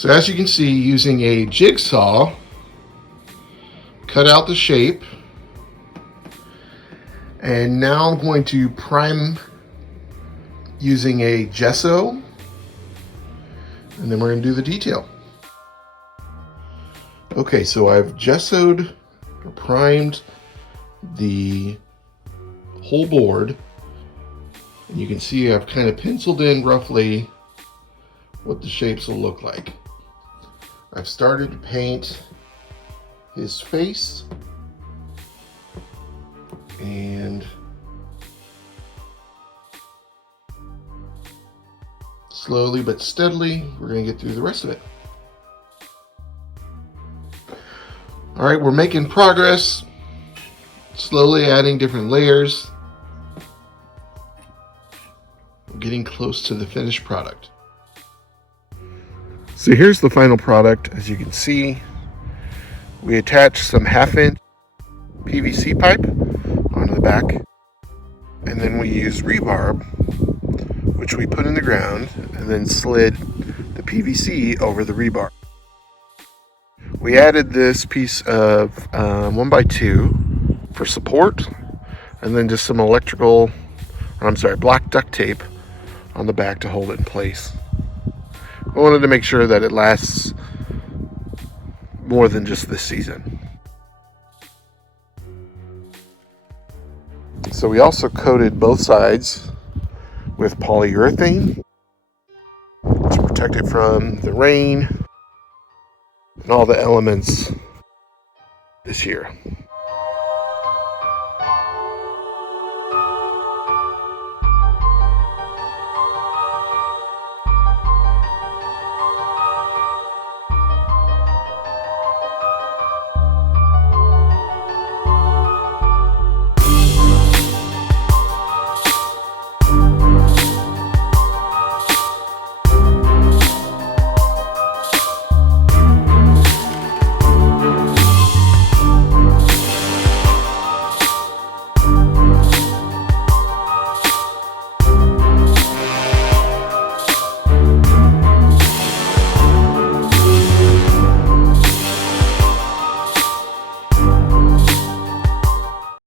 So as you can see, using a jigsaw, cut out the shape, and now I'm going to prime using a gesso, and then we're going to do the detail. Okay, so I've gessoed or primed the whole board, and you can see I've kind of penciled in roughly what the shapes will look like. I've started to paint his face, and slowly but steadily we're going to get through the rest of it. All right, we're making progress, slowly adding different layers. We're getting close to the finished product. So here's the final product. As you can see, we attached some 1/2-inch PVC pipe onto the back, and then we used rebarb, which we put in the ground and then slid the PVC over the rebar. We added this piece of 1x2 for support, and then just some black duct tape on the back to hold it in place. I wanted to make sure that it lasts more than just this season. So we also coated both sides with polyurethane to protect it from the rain and all the elements this year.